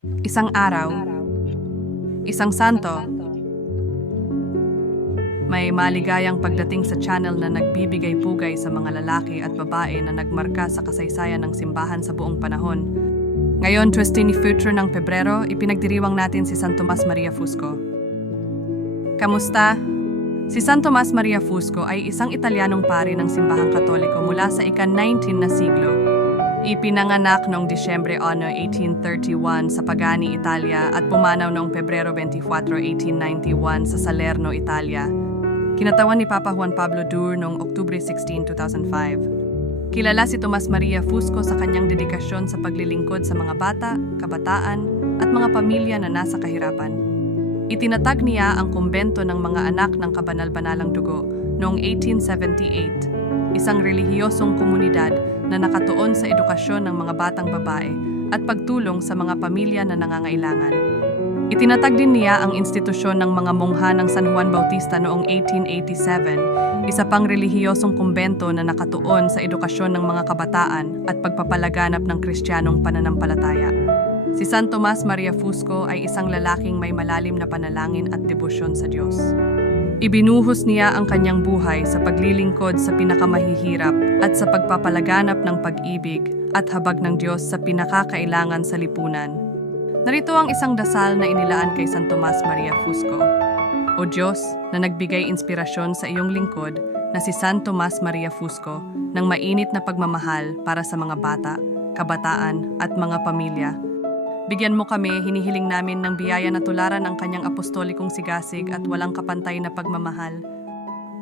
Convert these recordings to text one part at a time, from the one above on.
Isang araw, isang santo, may maligayang pagdating sa channel na nagbibigay pugay sa mga lalaki at babae na nagmarka sa kasaysayan ng simbahan sa buong panahon. Ngayon, 20 ni Future ng Pebrero, ipinagdiriwang natin si San Tomas Maria Fusco. Kamusta? Si San Tomas Maria Fusco ay isang Italianong pari ng simbahang katoliko mula sa ika-19 na siglo. Ipinanganak noong Disyembre 1, 1831 sa Pagani, Italia at pumanaw noong Pebrero 24, 1891 sa Salerno, Italia. Kinatawan ni Papa Juan Pablo II noong Oktubre 16, 2005. Kilala si Tomas Maria Fusco sa kanyang dedikasyon sa paglilingkod sa mga bata, kabataan, at mga pamilya na nasa kahirapan. Itinatag niya ang kumbento ng mga anak ng kabanal-banalang dugo noong 1878, isang relihiyosong komunidad na nakatuon sa edukasyon ng mga batang babae at pagtulong sa mga pamilya na nangangailangan. Itinatag din niya ang institusyon ng mga mongha ng San Juan Bautista noong 1887, isa pang relihiyosong kumbento na nakatuon sa edukasyon ng mga kabataan at pagpapalaganap ng kristyanong pananampalataya. Si San Tomas Maria Fusco ay isang lalaking may malalim na panalangin at debosyon sa Diyos. Ibinuhos niya ang kanyang buhay sa paglilingkod sa pinakamahihirap at sa pagpapalaganap ng pag-ibig at habag ng Diyos sa pinakakailangan sa lipunan. Narito ang isang dasal na inilaan kay San Tomas Maria Fusco. O Diyos na nagbigay inspirasyon sa iyong lingkod na si San Tomas Maria Fusco ng mainit na pagmamahal para sa mga bata, kabataan at mga pamilya Bigyan mo kami, hinihiling namin ng biyaya na tularan ang kanyang apostolikong sigasig at walang kapantay na pagmamahal.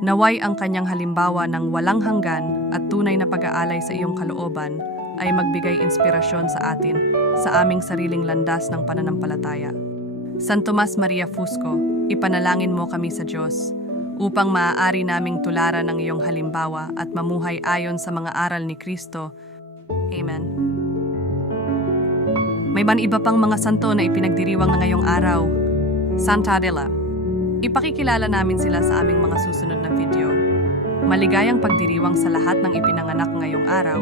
Naway ang kanyang halimbawa ng walang hanggan at tunay na pag-aalay sa iyong kalooban ay magbigay inspirasyon sa atin sa aming sariling landas ng pananampalataya. San Tomas Maria Fusco, ipanalangin mo kami sa Diyos upang maaari naming tularan ang iyong halimbawa at mamuhay ayon sa mga aral ni Kristo. Amen. May man iba pang mga santo na ipinagdiriwang na ngayong araw. Santa Adela. Ipakikilala namin sila sa aming mga susunod na video. Maligayang pagdiriwang sa lahat ng ipinanganak ngayong araw